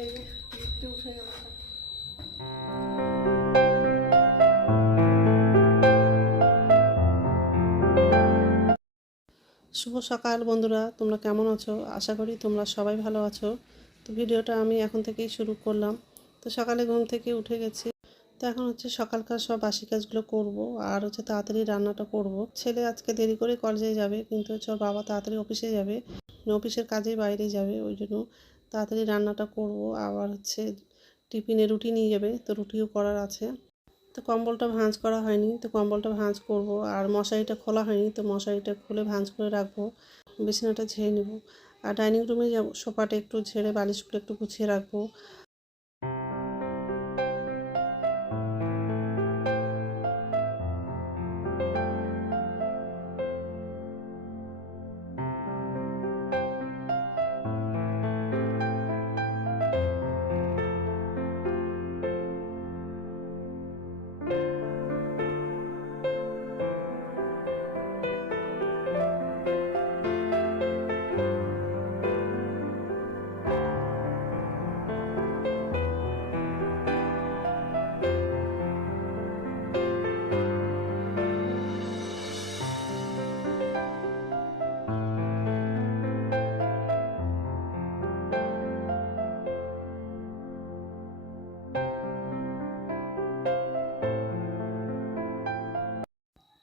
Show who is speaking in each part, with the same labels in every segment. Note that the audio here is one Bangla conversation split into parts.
Speaker 1: শুভ সকাল বন্ধুরা, তোমরা কেমন আছো? আশা করি তোমরা সবাই ভালো আছো। তো ভিডিওটা আমি এখন থেকেই শুরু করলাম। তো সকালে ঘুম থেকে উঠে গেছি। তো এখন হচ্ছে সকালকার সব বাসি কাজগুলো করব আর হচ্ছে তাড়াতাড়ি রান্নাটা করব। ছেলে আজকে দেরি করে কলেজে যাবে, কিন্তু হচ্ছে বাবা তাড়াতাড়ি অফিসে যাবে। অফিসের কাজেই বাইরে যাবে, ওই জন্য তাড়াতাড়ি রান্নাটা করব, আবার হচ্ছে টিফিনে রুটি নিয়ে যাবে, তো রুটিও করার আছে। তো কম্বলটা ভাঁজ করা হয়নি, তো কম্বলটা ভাঁজ করব, আর মশারিটা খোলা হয়নি, তো মশারিটা খুলে ভাঁজ করে রাখব, বিছানাটা ঝেড়ে নেব। আর ডাইনিং রুমে যাব, সোফাটা একটু ঝেড়ে বালিশগুলো একটু গুছিয়ে রাখব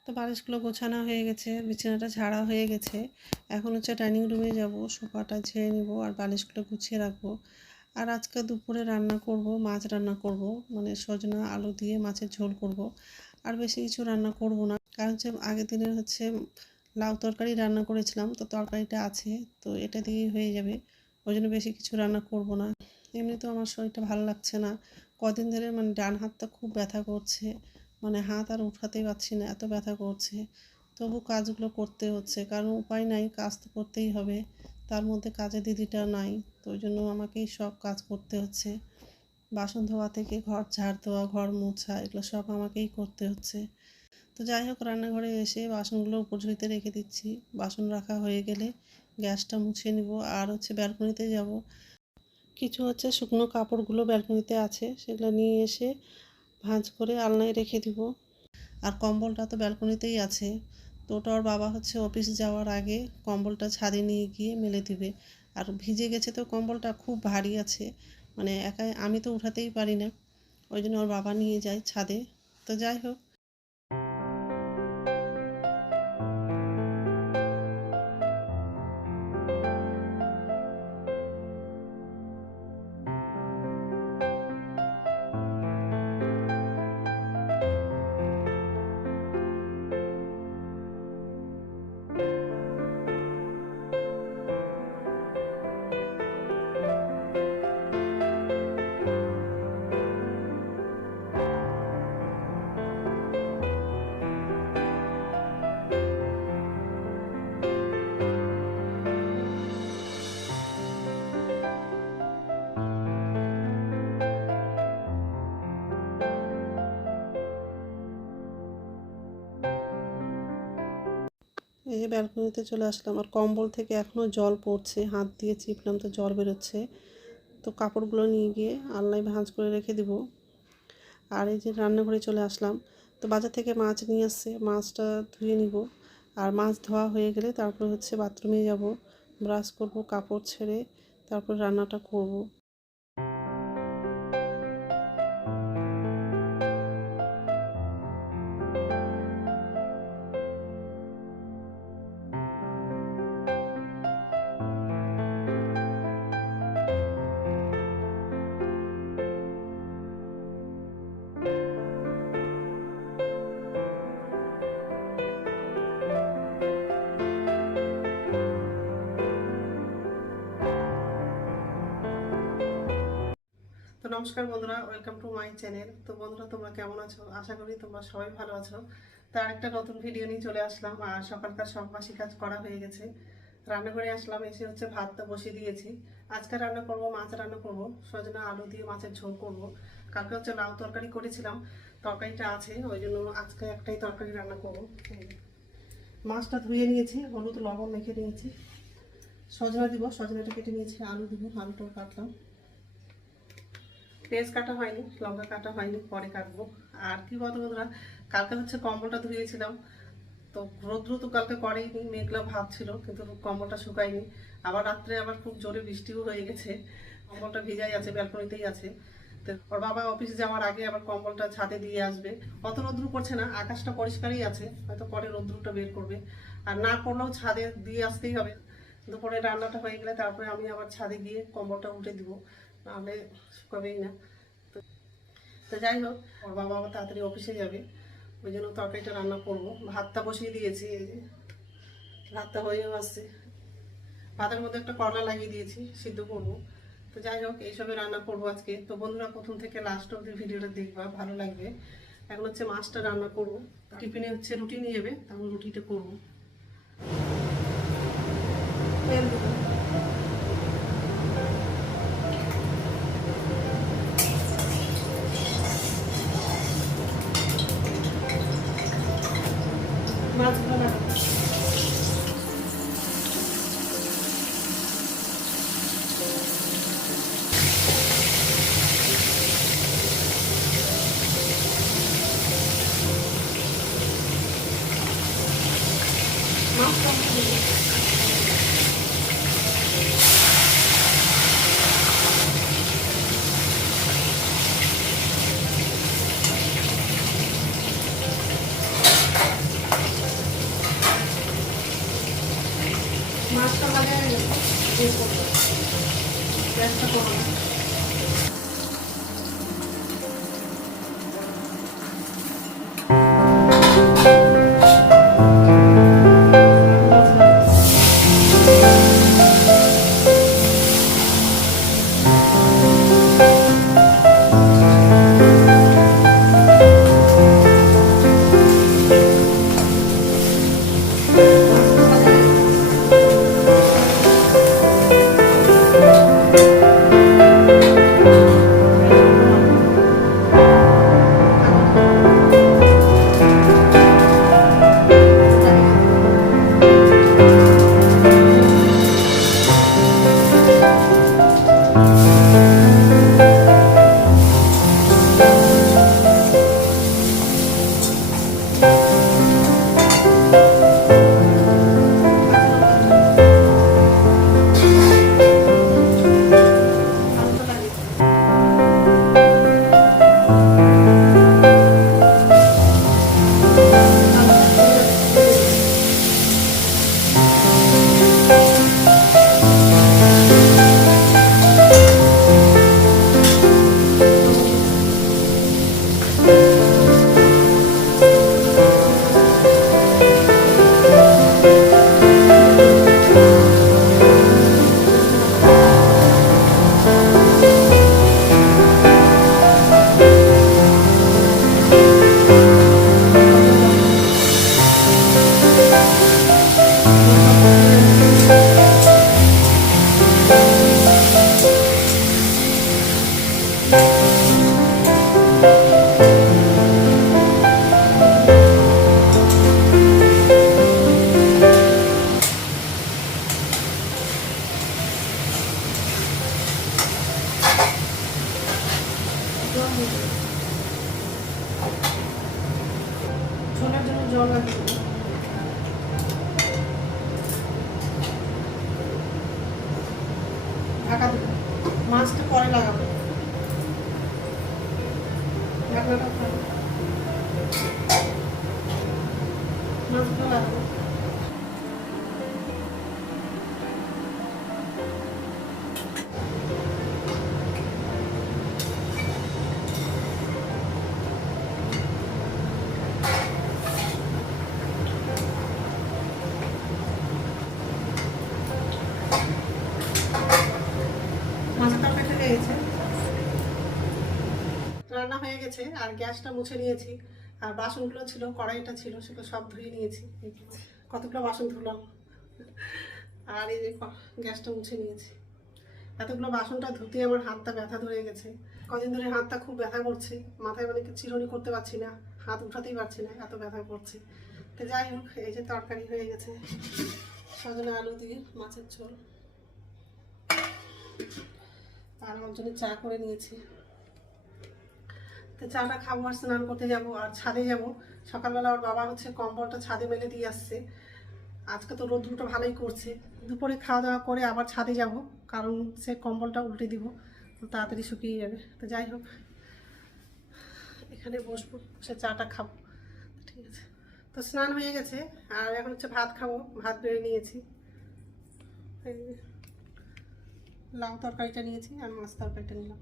Speaker 1: তো বালিশগুলো গোছানো হয়ে গেছে, বিছানাটা ঝাড়া হয়ে গেছে। এখন হচ্ছে ডাইনিং রুমে যাব, সোফাটা ঝেড়ে নেব আর বালিশগুলো গুছিয়ে রাখব। আর আজকে দুপুরে রান্না করব, মাছ রান্না করব মানে সজনা আলু দিয়ে মাছের ঝোল করব। আর বেশি কিছু রান্না করব না, কারণ হচ্ছে আগের দিনের হচ্ছে লাউ তরকারি রান্না করেছিলাম, তো তরকারিটা আছে, তো এটা দিয়েই হয়ে যাবে। ওই জন্য বেশি কিছু রান্না করব না। এমনিতেও আমার শরীরটা ভালো লাগছে না। কদিন ধরে মানে ডান হাতটা খুব ব্যথা করছে মানে হাত আর উঠাতেই পারছি না, এত ব্যথা করছে। তবু কাজগুলো করতে হচ্ছে, কারণ উপায় নাই, কাজ তো করতেই হবে। তার মধ্যে কাজে দিদিটা নাই, তো ওই জন্য আমাকেই সব কাজ করতে হচ্ছে। বাসন ধোয়া থেকে ঘর ঝাড় দেওয়া, ঘর মোছা, এগুলো সব আমাকেই করতে হচ্ছে। তো যাই হোক, রান্নাঘরে এসে বাসনগুলো উপর রেখে দিচ্ছি। বাসন রাখা হয়ে গেলে গ্যাসটা মুছে নিব। আর হচ্ছে ব্যালকনিতে যাব। কিছু হচ্ছে শুকনো কাপড়গুলো ব্যালকনিতে আছে, সেগুলো নিয়ে এসে ভাঁজ করে আলনায় রেখে দিব। আর কম্বলটা তো ব্যালকনিতেই আছে। তো ওটা ওর বাবা হচ্ছে অফিস যাওয়ার আগে কম্বলটা ছাদে নিয়ে গিয়ে মেলে দিবে। আর ভিজে গেছে তো কম্বলটা খুব ভারী আছে। মানে একাই, আমি তো উঠাতেই পারি না। ওই জন্য ওর বাবা নিয়ে যায় ছাদে। তো যাই হোক ব্যালকনিতে চলে আসলাম আর কম্বল থেকে এখনও জল পড়ছে, হাত দিয়ে চিপলাম তো জল বেরোচ্ছে। তো কাপড়গুলো নিয়ে গিয়ে আলনায় ভাঁজ করে রেখে দিব। আর এই যে রান্নাঘরে চলে আসলাম। তো বাজার থেকে মাছ নিয়ে আসছে, মাছটা ধুয়ে নিব। আর মাছ ধোয়া হয়ে গেলে তারপর হচ্ছে বাথরুমে যাব, ব্রাশ করব, কাপড় ছেড়ে তারপর রান্নাটা করব। নমস্কার বন্ধুরা ওয়েলকাম টু মাই চ্যানেল তো বন্ধুরা, তোমরা কেমন আছো? আশা করি তোমরা সবাই ভালো আছো। তার একটা নতুন ভিডিও নিয়ে চলে আসলাম, আর সকালকার সব বাসি কাজ করা হয়ে গেছে। রান্নাঘরে আসলাম, এসে হচ্ছে ভাতটা বসিয়ে দিয়েছি। আজকে রান্না করব, মাছ রান্না করব, সজনা আলু দিয়ে মাছের ঝোল করব। কালকে হচ্ছে লাউ তরকারি করেছিলাম, তরকারিটা আছে, ওই জন্য আজকে একটাই তরকারি রান্না করব। মাছটা ধুয়ে নিয়েছি, হলুদ লবণ মেখে নিয়েছি। সজনা দিব, সজনাটা কেটে নিয়েছি, আলু দিব, আলুটাও কাটলাম। পেঁয়াজ কাটা হয়নি, লঙ্কা কাটা হয়নি, পরে কাটবো। আর কি বলতো বন্ধুরা, কালকে হচ্ছে কম্বলটা ধুয়েছিলাম। তো রৌদ্র তো কালকে করেইনি, মেঘলা ভাব ছিল, কিন্তু কম্বলটা শুকায়নি। আবার রাত্রে আবার খুব জোরে বৃষ্টিও হয়ে গেছে। কম্বলটা ভিজাই আছে, ব্যালকনিতেই আছে। তো ওর বাবা অফিসে যাওয়ার আগে আবার কম্বলটা ছাদে দিয়ে আসবে। অত রৌদ্র করছে না, আকাশটা পরিষ্কারই আছে, হয়তো পরে রৌদ্রটা বের করবে। আর না করলেও ছাদে দিয়ে আসতেই হবে। দুপুরে রান্নাটা হয়ে গেলে তারপরে আমি আবার ছাদে গিয়ে কম্বলটা উঠে দিব। নাহলে শুকাবেই না। তো তো যাই হোক ওর বাবা আবার তাড়াতাড়ি অফিসে যাবে। ওই জন্য তরকারিটা রান্না করব। ভাতটা বসিয়ে দিয়েছি, এই যে। ভাতটা হয়েও আসছে। ভাতের মধ্যে একটা করলা লাগিয়ে দিয়েছি, সিদ্ধ করব। তো যাই হোক, এইসবে রান্না করব আজকে। তো বন্ধুরা, প্রথম থেকে লাস্ট অব্দি ভিডিওটা দেখবা, ভালো লাগবে। এখন হচ্ছে মাছটা রান্না করব। টিফিনে হচ্ছে রুটি নিয়ে যাবে, তারপর রুটিটা করব। গেছে দিয়ে করব গ্যাসটা করব না আলুটা ছোলার জন্য জল লাগবে হয়ে গেছে, আর গ্যাসটা মুছে নিয়েছি। আর বাসনগুলো ছিল, কড়াইটা ছিল, সেগুলো সব ধুয়ে নিয়েছি। কতগুলো বাসন ধুলাম। আর এই যে গ্যাসটা মুছে নিয়েছি। এতগুলো বাসনটা ধুতে আমার হাতটা ব্যথা ধরে গেছে। কদিন ধরে হাতটা খুব ব্যথা করছে। মাথায় মানে চিরুনি করতে পারছি না। হাত উঠাতেই পারছি না, এত ব্যথা করছে। তো যাই হোক, এই যে তরকারি হয়ে গেছে। সজনে আলু দিয়ে মাছের ঝোল। আর আমার জন্য চা করে নিয়েছি। তো চাটা খাব আর স্নান করতে যাব আর ছাদে যাব। সকালবেলা ওর বাবা হচ্ছে কম্বলটা ছাদে মেলে দিয়ে আসছে। আজকে তো রোদ্রুটা ভালোই করছে। দুপুরে খাওয়া দাওয়া করে আবার ছাদে যাব, কারণ সে কম্বলটা উল্টে দিব, তাড়াতাড়ি শুকিয়ে যাবে। তো যাই হোক, এখানে বসবো সে চাটা খাব। ঠিক আছে। তো স্নান হয়ে গেছে, আর এখন হচ্ছে ভাত খাব, ভাত বেড়ে নিয়েছি। লাউ তরকারিটা নিয়েছি, আর মাছ তরকারিটা নিলাম।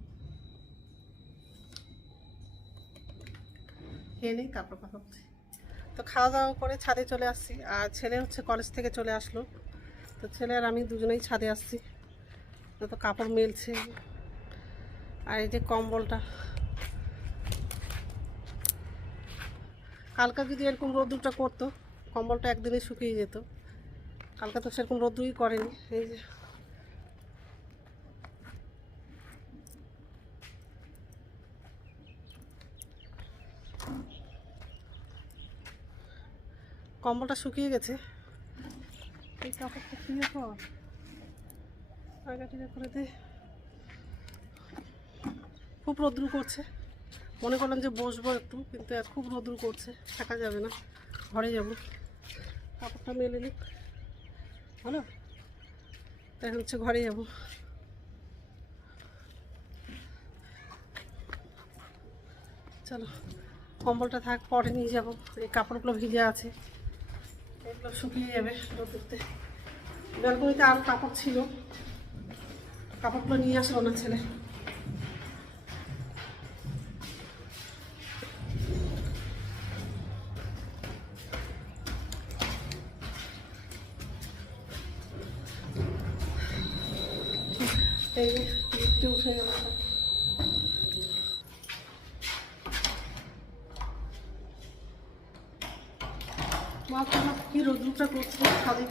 Speaker 1: খেয়ে নেই তারপর কথা বলছি। তো খাওয়া দাওয়া করে ছাদে চলে আসছি। আর ছেলে হচ্ছে কলেজ থেকে চলে আসলো। তো ছেলে আর আমি দুজনেই ছাদে আসছি। তো কাপড় মেলছে। আর এই যে কম্বলটা। কালকে যদি এরকম রোদ্দুরটা করতো, কম্বলটা একদিনে শুকিয়ে যেত। কালকে তো সেরকম রোদ্দুরই করেনি। এই যে কম্বলটা শুকিয়ে গেছে। এই কাপড়টা কিনে কর আগাটিকা করে দে। খুব রোদ্রু করছে। মনে করলাম যে বসবো একটু কিন্তু খুব রোদ্রু করছে। থাকা যাবে না। ঘরে যাব। কাপড়টা মেলে নিক। হলো? তাই হচ্ছে ঘরে যাব। চলো কম্বলটা থাক পরে নিয়ে যাব। এই কাপড়গুলো ভিজে আছে। এগুলো শুকিয়ে যাবে রোদ্রুতে ব্যালকনিতে আরও কাপড় ছিল। কাপড়গুলো নিয়ে আসলো না ছেলে। এই লিফটে উঠে গেল সব। মা তোমার কি রোদ্রুটা করছে ছাদে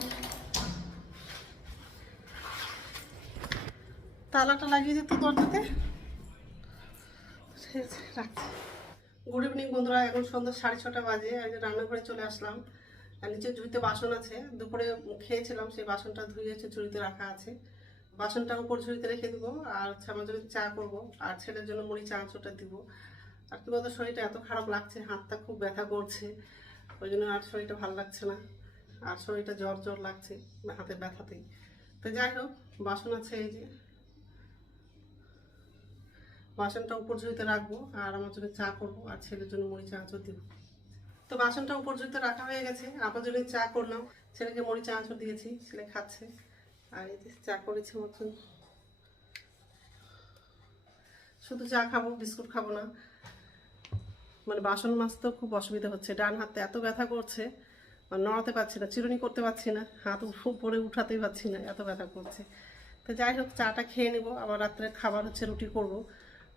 Speaker 1: তালাটা লাগিয়ে দিত দরজাতে। রাখছি। গুড ইভিনিং বন্ধুরা, এখন সন্ধ্যা সাড়ে ছটা বাজে আজ রান্নাঘরে চলে আসলাম। আর নিচে ঝুড়িতে বাসন আছে, দুপুরে খেয়েছিলাম, সেই বাসনটা ধুয়ে হচ্ছে ঝুড়িতে রাখা আছে। বাসনটা উপর ঝুড়িতে রেখে দেবো, আর হচ্ছে আমার জন্য চা করব, আর ছেলের জন্য মুড়ি চানাচুরটা দিব। আর কি বলতো, শরীরটা এত খারাপ লাগছে, হাতটা খুব ব্যথা করছে, ওই জন্য আর শরীরটা ভালো লাগছে না। আর শরীরটা জ্বর জ্বর লাগছে হাতে ব্যথাতেই। তো যাই হোক, বাসন আছে এই যে। বাসনটা উপর রাখব আর আমার জন্য চা করব আর ছেলের জন্য মুড়ি চানাচুর দিব। তো বাসনটা উপর রাখা হয়ে গেছে আমার জন্য চা করলাম। ছেলেকে মুড়ি চা আঁচড় দিয়েছি, ছেলে খাচ্ছে। আর এই চা করেছি আমার জন্য। শুধু চা খাব, বিস্কুট খাব না। মানে বাসন মাজতেও খুব অসুবিধা হচ্ছে, ডান হাতে এত ব্যথা করছে। নড়াতে পারছি না, চিরুনি করতে পারছি না, হাত উপরে উঠাতেই পারছি না, এত ব্যথা করছে। তো যাই হোক, চাটা খেয়ে নেব, আবার রাত্রে খাবার হচ্ছে, রুটি করব।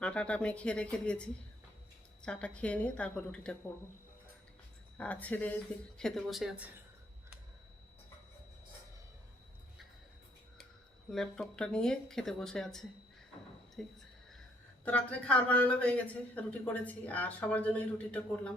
Speaker 1: আটাটা মেখে রেখে দিয়েছি। চাটা খেয়ে নিয়ে তারপর রুটিটা করব। আর ছেলে খেতে বসে আছে। ল্যাপটপটা নিয়ে খেতে বসে আছে। ঠিক আছে। তো রাত্রে খাবার বানানো হয়ে গেছে, রুটি করেছি। আর সবার জন্য এই রুটিটা করলাম।